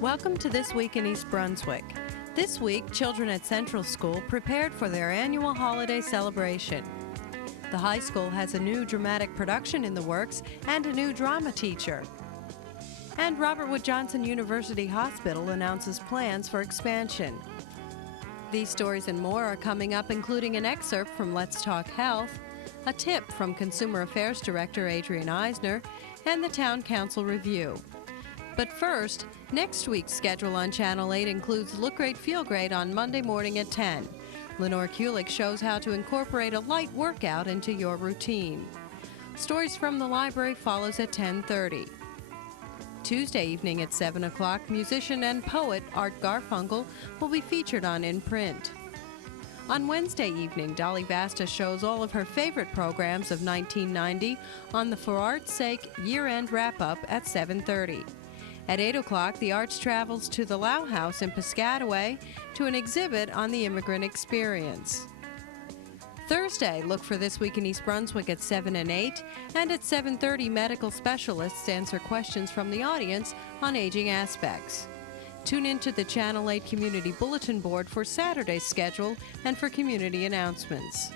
Welcome to This Week in East Brunswick. This week, children at Central School prepared for their annual holiday celebration. The high school has a new dramatic production in the works and a new drama teacher. And Robert Wood Johnson University Hospital announces plans for expansion. These stories and more are coming up, including an excerpt from Let's Talk Health, a tip from Consumer Affairs Director Adrian Eisner, and the Town Council Review. But first, next week's schedule on Channel 8 includes Look Great, Feel Great on Monday morning at 10. Lenore Kulik shows how to incorporate a light workout into your routine. Stories from the Library follows at 10:30. Tuesday evening at 7 o'clock, musician and poet Art Garfunkel will be featured on In Print. On Wednesday evening, Dolly Vasta shows all of her favorite programs of 1990 on the For Art's Sake year-end wrap-up at 7:30. At 8 o'clock, the Arts travels to the Lau House in Piscataway to an exhibit on the immigrant experience. Thursday, look for This Week in East Brunswick at 7 and 8, and at 7:30, medical specialists answer questions from the audience on aging aspects. Tune into the Channel 8 Community Bulletin Board for Saturday's schedule and for community announcements.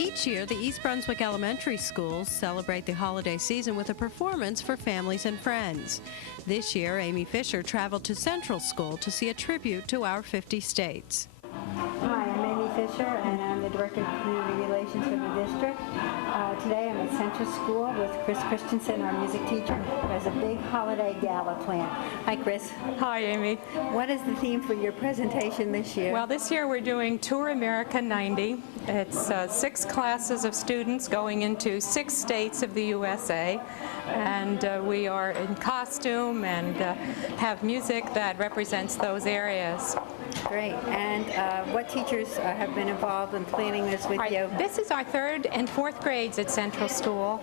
Each year, the East Brunswick Elementary Schools celebrate the holiday season with a performance for families and friends. This year, Amy Fisher traveled to Central School to see a tribute to our 50 states. Hi, I'm Amy Fisher, and I'm the Director of Community Relations for the district. Today I'm at Central School with Chris Christensen, our music teacher, who has a big holiday gala planned. Hi, Chris. Hi, Amy. What is the theme for your presentation this year? Well, this year we're doing Tour America 90. It's 6 classes of students going into 6 states of the USA, and we are in costume and have music that represents those areas. Great. And what teachers have been involved in planning this with you? This is our 3rd and 4th grades at Central School.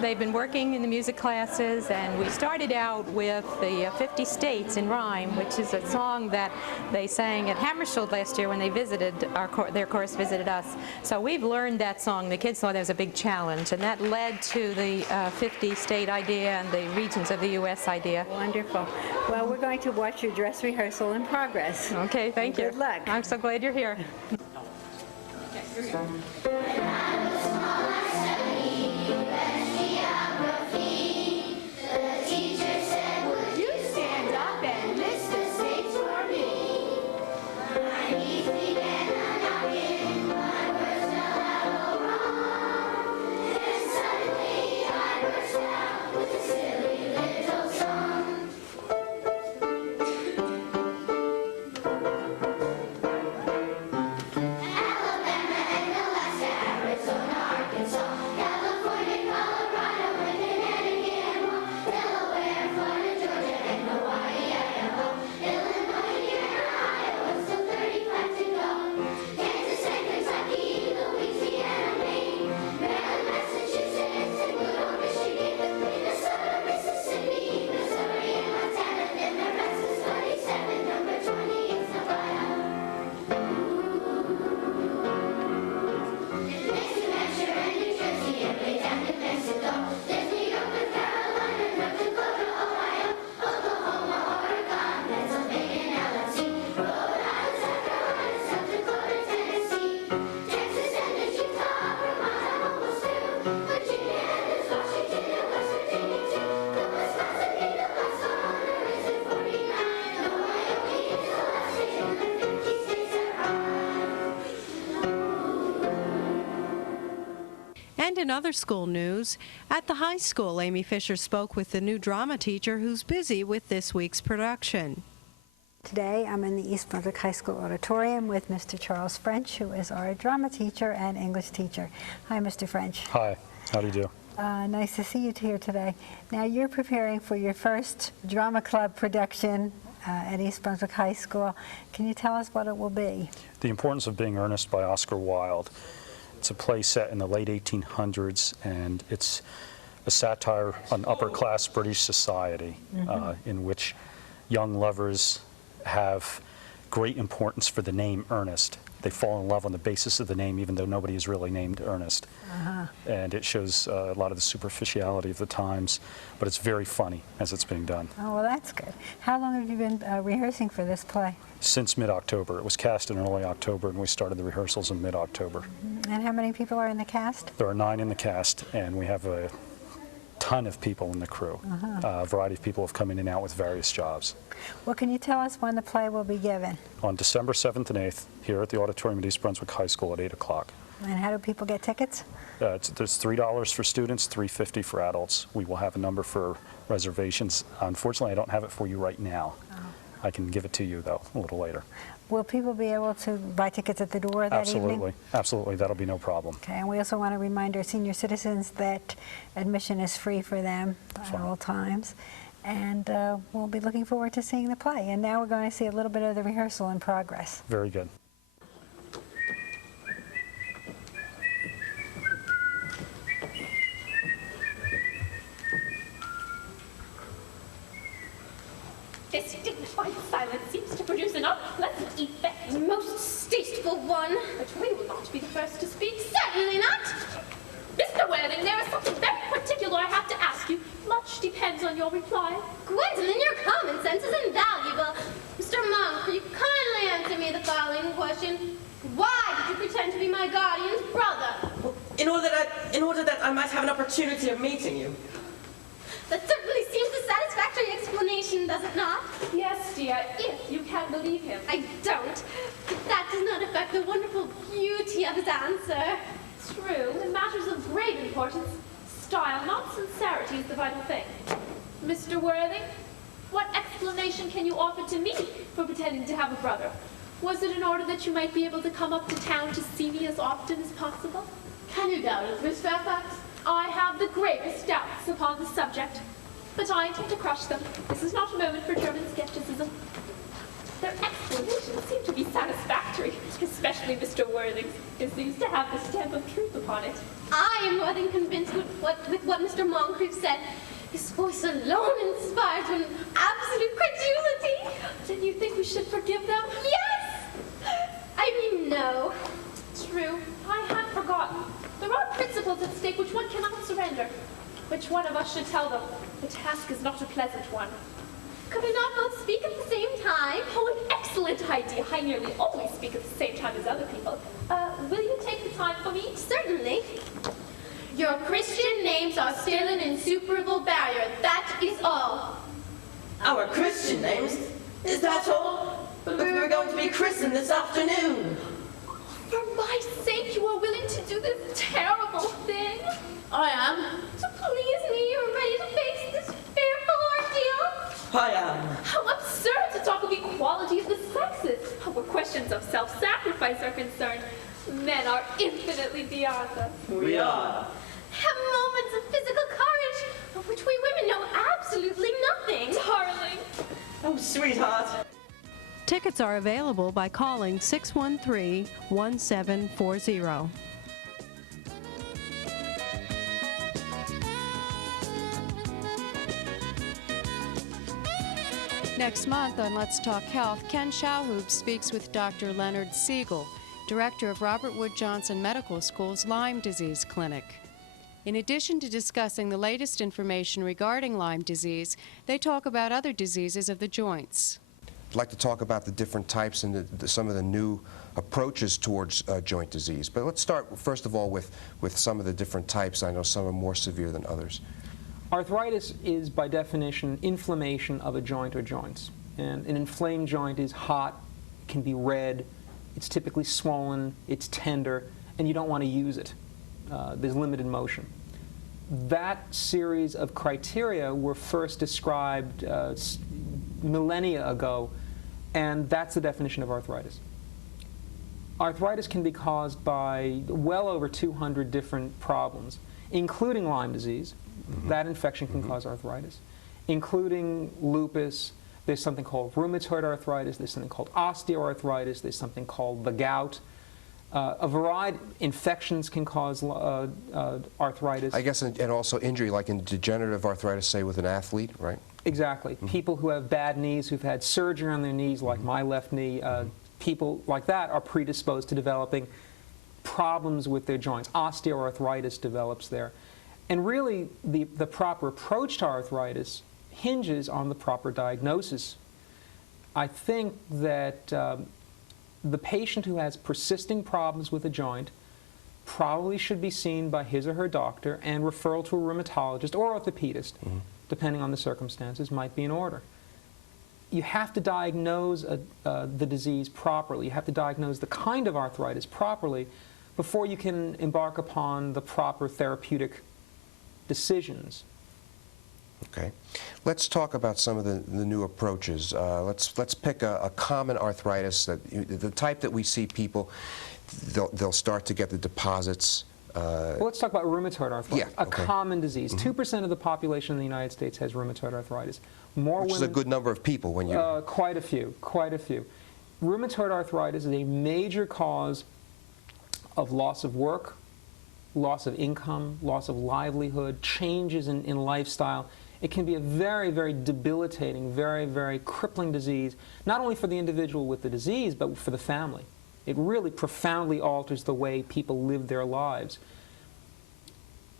They've been working in the music classes, and we started out with the 50 States in Rhyme, which is a song that they sang at Hammersholt last year when they visited their course visited us. So we've learned that song. The kids thought it was a big challenge, and that led to the 50 state idea and the regions of the U.S. idea. Wonderful. Well, we're going to watch your dress rehearsal in progress. Okay, thank you. Good luck. I'm so glad you're here. And in other school news, at the high school, Amy Fisher spoke with the new drama teacher who's busy with this week's production. Today I'm in the East Brunswick High School auditorium with Mr. Charles French, who is our drama teacher and English teacher. Hi, Mr. French. Hi, how do you do? Nice to see you here today. Now you're preparing for your first drama club production at East Brunswick High School. Can you tell us what it will be? The Importance of Being Earnest by Oscar Wilde. It's a play set in the late 1800s, and it's a satire on upper-class British society in which young lovers have great importance for the name Ernest. They fall in love on the basis of the name, even though nobody is really named Ernest. And it shows a lot of the superficiality of the times, but it's very funny as it's being done. Oh, well, that's good. How long have you been rehearsing for this play? Since mid-October. It was cast in early October, and we started the rehearsals in mid-October. And how many people are in the cast? There are 9 in the cast, and we have a ton of people in the crew. A variety of people have come in and out with various jobs. Well, can you tell us when the play will be given? On December 7th and 8th, here at the auditorium at East Brunswick High School at 8 o'clock. And how do people get tickets? There's $3 for students, $3.50 for adults. We will have a number for reservations. Unfortunately, I don't have it for you right now. I can give it to you, though, a little later. Will people be able to buy tickets at the door that evening? Absolutely. That'll be no problem. Okay, and we also want to remind our senior citizens that admission is free for them at all times. And we'll be looking forward to seeing the play. And now we're going to see a little bit of the rehearsal in progress. Very good. This dignified silence seems to produce an unpleasant effect. Most tasteful one. But we will not be the first to speak. Certainly not. Mr. Worthing, there is something very particular I have to ask you. Much depends on your reply. Gwendolyn, your common sense is invaluable. Mr. Monk, will you kindly answer me the following question? Why did you pretend to be my guardian's brother? Well, in order that I might have an opportunity of meeting you. That certainly seems a satisfactory explanation, does it not? Yes, dear, if you can believe him. I don't. But that does not affect the wonderful beauty of his answer. True, in matters of great importance, style, not sincerity, is the vital thing. Mr. Worthing, what explanation can you offer to me for pretending to have a brother? Was it in order that you might be able to come up to town to see me as often as possible? Can you doubt it, Miss Fairfax? I have the gravest doubts upon the subject, but I intend to crush them. This is not a moment for German skepticism. Their explanations seem to be satisfactory, especially Mr. Worthing's. It seems to have the stamp of truth upon it. I am more than convinced with what Mr. Moncrief said. His voice alone inspires an absolute credulity. Then you think we should forgive them? Yes! I mean, no. True. I had forgotten. There are principles at stake which one cannot surrender. Which one of us should tell them? The task is not a pleasant one. Could we not both speak at the same time? Oh, an excellent idea. I nearly always speak at the same time as other people. Will you take the time for me? Certainly. Your Christian names are still an insuperable barrier. That is all. Our Christian names? Is that all? But we're going to be christened this afternoon. For my sake, you are willing to do this terrible thing? I am. To please me, you're ready to face this fearful ordeal? I am. How absurd to talk of equality of the sexes. Where questions of self-sacrifice are concerned, men are infinitely beyond us. We are. Have moments of physical courage, of which we women know absolutely nothing. Darling. Oh, sweetheart. Tickets are available by calling 613-1740. Next month on Let's Talk Health, Ken Schauhub speaks with Dr. Leonard Siegel, director of Robert Wood Johnson Medical School's Lyme Disease Clinic. In addition to discussing the latest information regarding Lyme disease, they talk about other diseases of the joints. I'd like to talk about the different types and some of the new approaches towards joint disease. But let's start, first of all, with some of the different types. I know some are more severe than others. Arthritis is, by definition, inflammation of a joint or joints. And an inflamed joint is hot, can be red, it's typically swollen, it's tender, and you don't want to use it. There's limited motion. That series of criteria were first described millennia ago, and that's the definition of arthritis. Arthritis can be caused by well over 200 different problems, including Lyme disease. That infection can cause arthritis, including lupus. There's something called rheumatoid arthritis. There's something called osteoarthritis. There's something called the gout. A variety of infections can cause arthritis. I guess, and also injury, like in degenerative arthritis, say with an athlete, right? Exactly. People who have bad knees, who've had surgery on their knees, like my left knee, people like that are predisposed to developing problems with their joints. Osteoarthritis develops there. And really, the proper approach to arthritis hinges on the proper diagnosis. I think that the patient who has persisting problems with a joint probably should be seen by his or her doctor, and referral to a rheumatologist or orthopedist, depending on the circumstances, might be in order. You have to diagnose the disease properly. You have to diagnose the kind of arthritis properly before you can embark upon the proper therapeutic decisions. Okay. Let's talk about some of the new approaches. Let's pick a common arthritis, the type that we see people, they'll start to get the deposits. Well, let's talk about rheumatoid arthritis, a common disease. 2% of the population in the United States has rheumatoid arthritis. Which is a good number of people when you... Quite a few, quite a few. Rheumatoid arthritis is a major cause of loss of work, loss of income, loss of livelihood, changes in lifestyle. It can be a very, very debilitating, very, very crippling disease, not only for the individual with the disease, but for the family. It really profoundly alters the way people live their lives.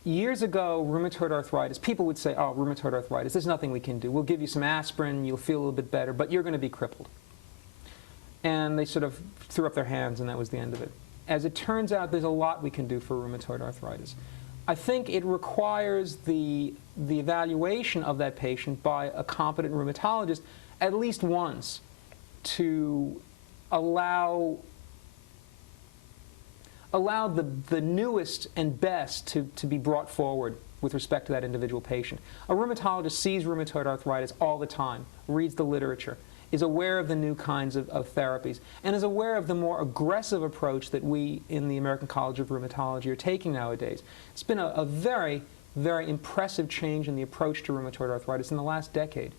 Years ago, rheumatoid arthritis, people would say, oh, rheumatoid arthritis, there's nothing we can do. We'll give you some aspirin, you'll feel a little bit better, but you're going to be crippled. And they sort of threw up their hands, and that was the end of it. As it turns out, there's a lot we can do for rheumatoid arthritis. I think it requires the evaluation of that patient by a competent rheumatologist at least once to allow the newest and best to be brought forward with respect to that individual patient. A rheumatologist sees rheumatoid arthritis all the time, reads the literature, is aware of the new kinds of therapies, and is aware of the more aggressive approach that we in the American College of Rheumatology are taking nowadays. It's been a very, very impressive change in the approach to rheumatoid arthritis in the last decade.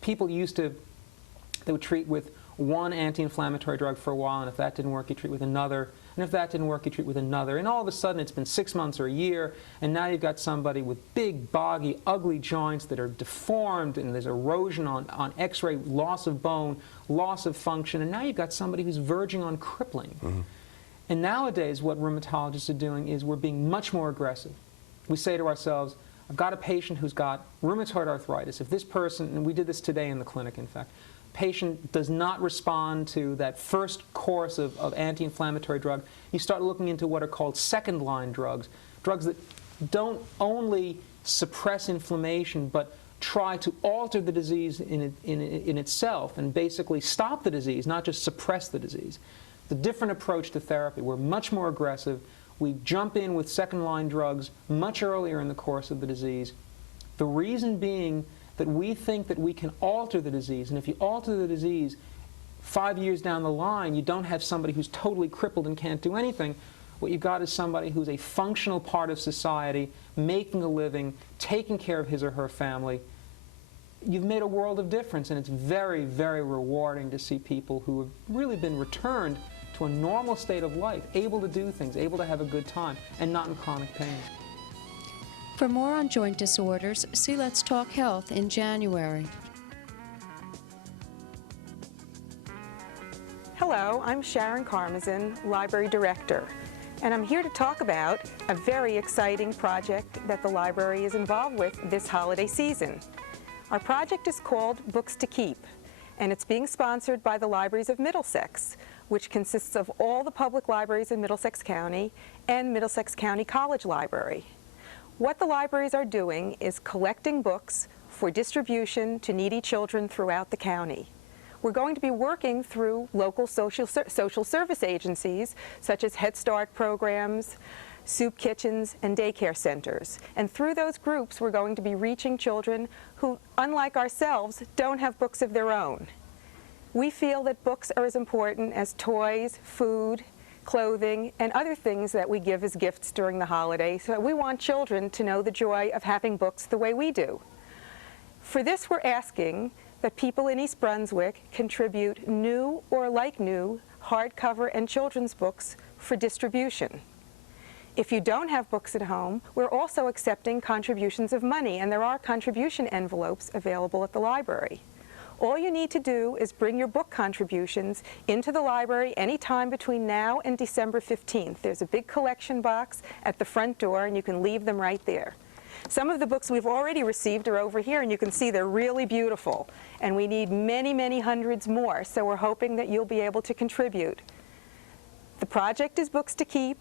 People they would treat with one anti-inflammatory drug for a while, and if that didn't work, you treat with another, and if that didn't work, you treat with another, and all of a sudden it's been 6 months or a year, and now you've got somebody with big, boggy, ugly joints that are deformed, and there's erosion on x-ray, loss of bone, loss of function, and now you've got somebody who's verging on crippling. And nowadays what rheumatologists are doing is we're being much more aggressive. We say to ourselves, I've got a patient who's got rheumatoid arthritis. If this person, and we did this today in the clinic in fact, patient does not respond to that first course of anti-inflammatory drug, you start looking into what are called second-line drugs, drugs that don't only suppress inflammation but try to alter the disease in itself and basically stop the disease, not just suppress the disease. It's a different approach to therapy. We're much more aggressive. We jump in with second-line drugs much earlier in the course of the disease. The reason being that we think that we can alter the disease, and if you alter the disease 5 years down the line, you don't have somebody who's totally crippled and can't do anything. What you've got is somebody who's a functional part of society, making a living, taking care of his or her family. You've made a world of difference, and it's very, very rewarding to see people who have really been returned to a normal state of life, able to do things, able to have a good time, and not in chronic pain. For more on joint disorders, see Let's Talk Health in January. Hello, I'm Sharon Karmazin, Library Director, and I'm here to talk about a very exciting project that the library is involved with this holiday season. Our project is called Books to Keep, and it's being sponsored by the Libraries of Middlesex, which consists of all the public libraries in Middlesex County and Middlesex County College Library. What the libraries are doing is collecting books for distribution to needy children throughout the county. We're going to be working through local social service agencies such as Head Start programs, soup kitchens, and daycare centers. And through those groups, we're going to be reaching children who, unlike ourselves, don't have books of their own. We feel that books are as important as toys, food, clothing, and other things that we give as gifts during the holiday, so we want children to know the joy of having books the way we do. For this, we're asking that people in East Brunswick contribute new or like new hardcover and children's books for distribution. If you don't have books at home, we're also accepting contributions of money, and there are contribution envelopes available at the library. All you need to do is bring your book contributions into the library anytime between now and December 15th. There's a big collection box at the front door, and you can leave them right there. Some of the books we've already received are over here, and you can see they're really beautiful. And we need many, many hundreds more, so we're hoping that you'll be able to contribute. The project is Books to Keep,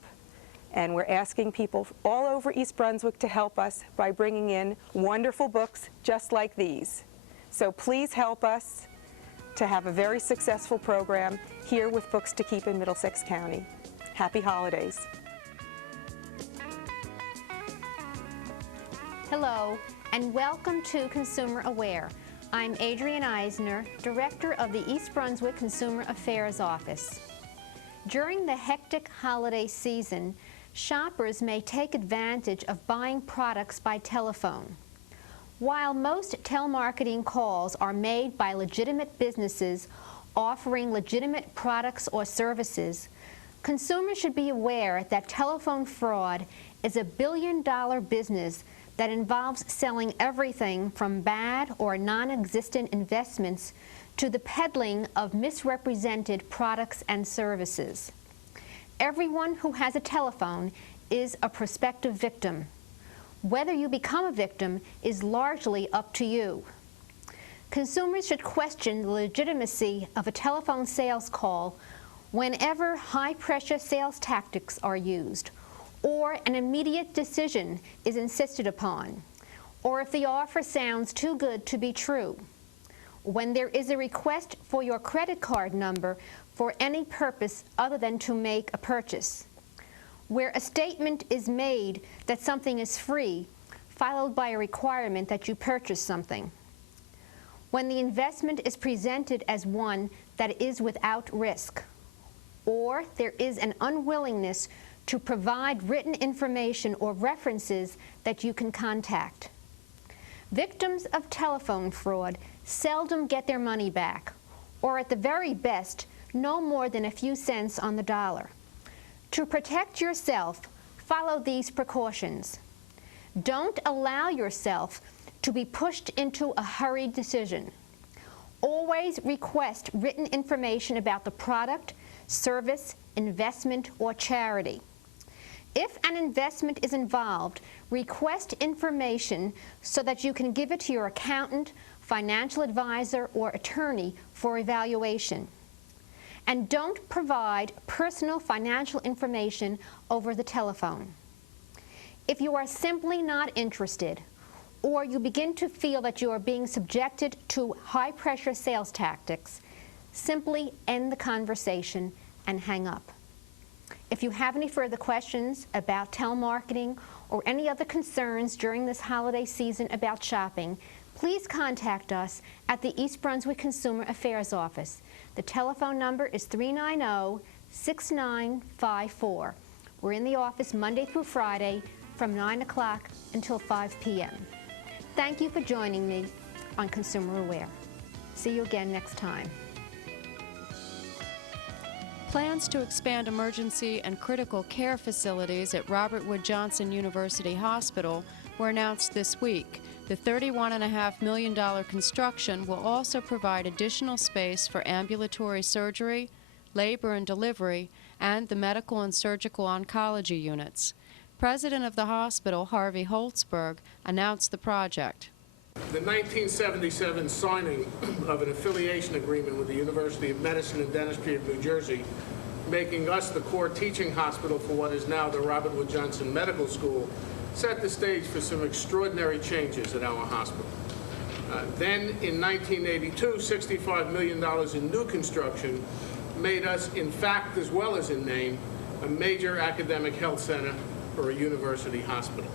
and we're asking people all over East Brunswick to help us by bringing in wonderful books just like these. So please help us to have a very successful program here with Books to Keep in Middlesex County. Happy holidays. Hello, and welcome to Consumer Aware. I'm Adrienne Eisner, Director of the East Brunswick Consumer Affairs Office. During the hectic holiday season, shoppers may take advantage of buying products by telephone. While most telemarketing calls are made by legitimate businesses offering legitimate products or services, consumers should be aware that telephone fraud is a billion-dollar business that involves selling everything from bad or non-existent investments to the peddling of misrepresented products and services. Everyone who has a telephone is a prospective victim. Whether you become a victim is largely up to you. Consumers should question the legitimacy of a telephone sales call whenever high-pressure sales tactics are used, or an immediate decision is insisted upon, or if the offer sounds too good to be true. When there is a request for your credit card number for any purpose other than to make a purchase. Where a statement is made that something is free, followed by a requirement that you purchase something. When the investment is presented as one that is without risk, or there is an unwillingness to provide written information or references that you can contact. Victims of telephone fraud seldom get their money back, or at the very best, no more than a few cents on the dollar. To protect yourself, follow these precautions. Don't allow yourself to be pushed into a hurried decision. Always request written information about the product, service, investment, or charity. If an investment is involved, request information so that you can give it to your accountant, financial advisor, or attorney for evaluation. And don't provide personal financial information over the telephone. If you are simply not interested, or you begin to feel that you are being subjected to high-pressure sales tactics, simply end the conversation and hang up. If you have any further questions about telemarketing or any other concerns during this holiday season about shopping, please contact us at the East Brunswick Consumer Affairs Office. The telephone number is 390-6954. We're in the office Monday through Friday from 9 o'clock until 5 p.m. Thank you for joining me on Consumer Aware. See you again next time. Plans to expand emergency and critical care facilities at Robert Wood Johnson University Hospital were announced this week. The $31.5 million construction will also provide additional space for ambulatory surgery, labor and delivery, and the medical and surgical oncology units. President of the hospital, Harvey Holtzberg, announced the project. The 1977 signing of an affiliation agreement with the University of Medicine and Dentistry of New Jersey, making us the core teaching hospital for what is now the Robert Wood Johnson Medical School, set the stage for some extraordinary changes at our hospital. Then, in 1982, $65 million in new construction made us, in fact as well as in name, a major academic health center or a university hospital.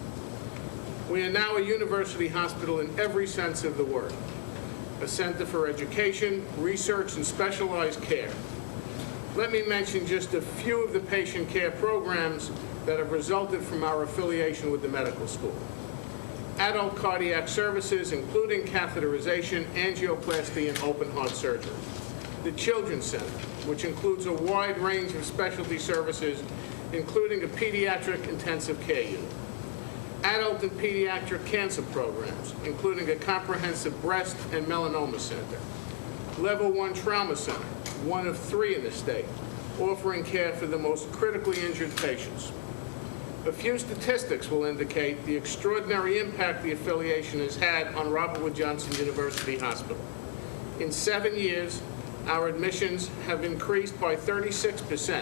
We are now a university hospital in every sense of the word, a center for education, research, and specialized care. Let me mention just a few of the patient care programs that have resulted from our affiliation with the medical school. Adult cardiac services, including catheterization, angioplasty, and open heart surgery. The Children's Center, which includes a wide range of specialty services, including a pediatric intensive care unit. Adult and pediatric cancer programs, including a comprehensive breast and melanoma center. Level 1 trauma center, one of 3 in the state, offering care for the most critically injured patients. A few statistics will indicate the extraordinary impact the affiliation has had on Robert Wood Johnson University Hospital. In 7 years, our admissions have increased by 36%,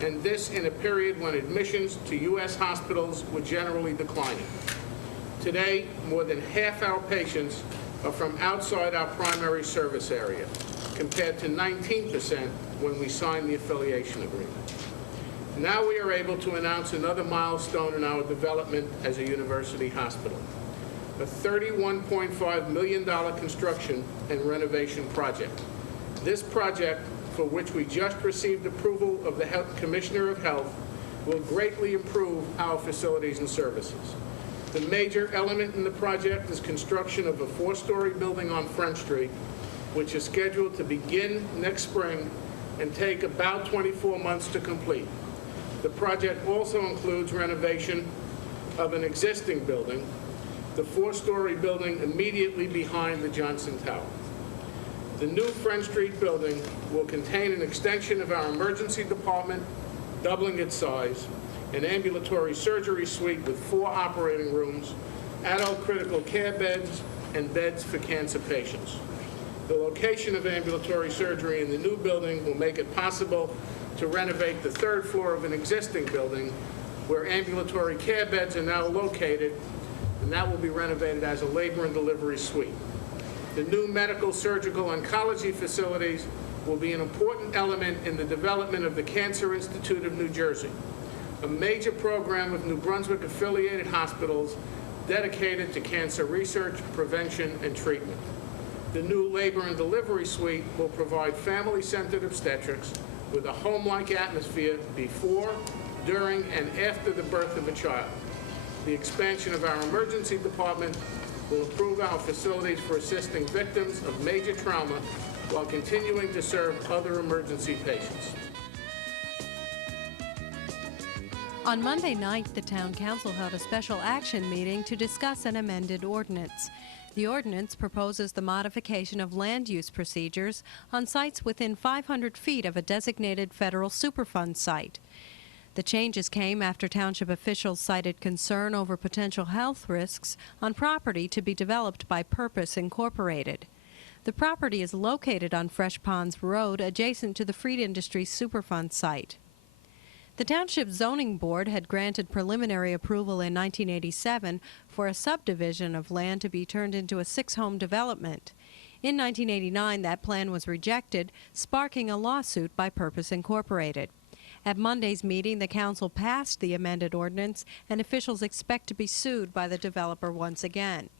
and this in a period when admissions to U.S. hospitals were generally declining. Today, more than half our patients are from outside our primary service area, compared to 19% when we signed the affiliation agreement. Now we are able to announce another milestone in our development as a university hospital, a $31.5 million construction and renovation project. This project, for which we just received approval of the Commissioner of Health, will greatly improve our facilities and services. The major element in the project is construction of a 4-story building on French Street, which is scheduled to begin next spring and take about 24 months to complete. The project also includes renovation of an existing building, the 4-story building immediately behind the Johnson Tower. The new French Street building will contain an extension of our emergency department, doubling its size, an ambulatory surgery suite with 4 operating rooms, adult critical care beds, and beds for cancer patients. The location of ambulatory surgery in the new building will make it possible to renovate the 3rd floor of an existing building where ambulatory care beds are now located, and that will be renovated as a labor and delivery suite. The new medical, surgical, oncology facilities will be an important element in the development of the Cancer Institute of New Jersey, a major program of New Brunswick-affiliated hospitals dedicated to cancer research, prevention, and treatment. The new labor and delivery suite will provide family-centered obstetrics with a home-like atmosphere before, during, and after the birth of a child. The expansion of our emergency department will improve our facilities for assisting victims of major trauma while continuing to serve other emergency patients. On Monday night, the Town Council held a special action meeting to discuss an amended ordinance. The ordinance proposes the modification of land use procedures on sites within 500 feet of a designated federal Superfund site. The changes came after township officials cited concern over potential health risks on property to be developed by Purpose Incorporated. The property is located on Fresh Ponds Road, adjacent to the Freed Industries Superfund site. The Township Zoning Board had granted preliminary approval in 1987 for a subdivision of land to be turned into a 6-home development. In 1989, that plan was rejected, sparking a lawsuit by Purpose Incorporated. At Monday's meeting, the council passed the amended ordinance, and officials expect to be sued by the developer once again.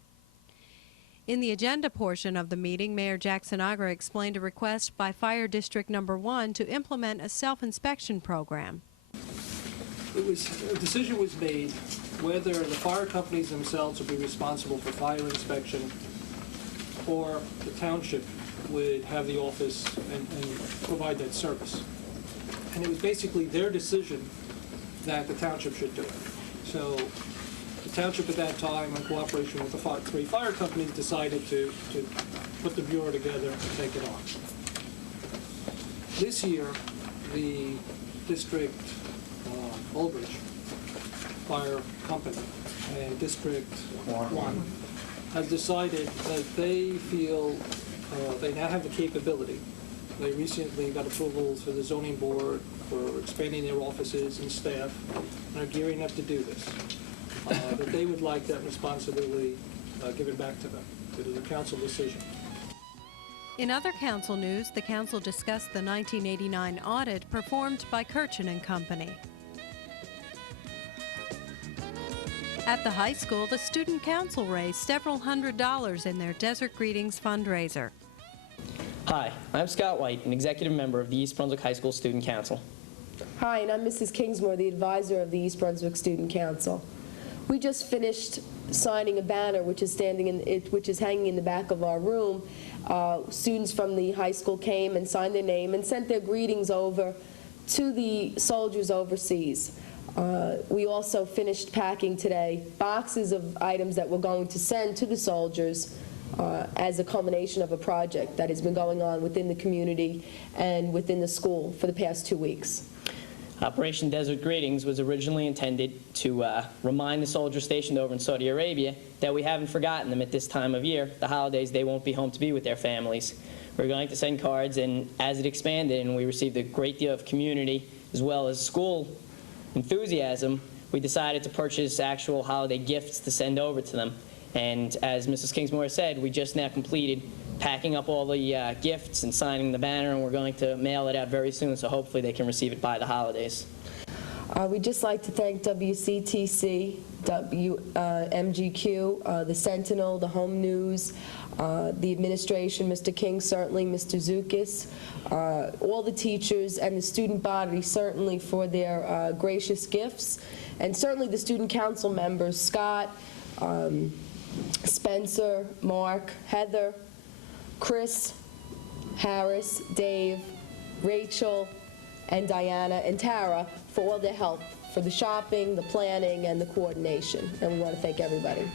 In the agenda portion of the meeting, Mayor Jackson Agra explained a request by Fire District Number 1 to implement a self-inspection program. A decision was made whether the fire companies themselves would be responsible for fire inspection or the township would have the office and provide that service. And it was basically their decision that the township should do it. So the township at that time, in cooperation with the 3 fire companies, decided to put the bureau together and take it on. This year, the district, Oldbridge Fire Company and District 1 has decided that they feel they now have the capability. They recently got approvals for the zoning board for expanding their offices and staff and are gearing up to do this. That they would like that responsibility given back to them. It is a council decision. In other council news, the council discussed the 1989 audit performed by Kirchen & Company. At the high school, the student council raised several $100s in their Desert Greetings fundraiser. Hi, I'm Scott White, an executive member of the East Brunswick High School Student Council. Hi, and I'm Mrs. Kingsmore, the advisor of the East Brunswick Student Council. We just finished signing a banner which is hanging in the back of our room. Students from the high school came and signed their name and sent their greetings over to the soldiers overseas. We also finished packing today boxes of items that we're going to send to the soldiers as a culmination of a project that has been going on within the community and within the school for the past 2 weeks. Operation Desert Greetings was originally intended to remind the soldiers stationed over in Saudi Arabia that we haven't forgotten them at this time of year. The holidays, they won't be home to be with their families. We're going to send cards, and as it expanded and we received a great deal of community as well as school enthusiasm, we decided to purchase actual holiday gifts to send over to them. And as Mrs. Kingsmore said, we just now completed packing up all the gifts and signing the banner, and we're going to mail it out very soon, so hopefully they can receive it by the holidays. We'd just like to thank WCTC, MGQ, the Sentinel, the Home News, the administration, Mr. King certainly, Mr. Zukis, all the teachers and the student body certainly for their gracious gifts, and certainly the student council members, Scott, Spencer, Mark, Heather, Chris, Harris, Dave, Rachel, and Diana and Tara for all their help for the shopping, the planning, and the coordination. And we want to thank everybody.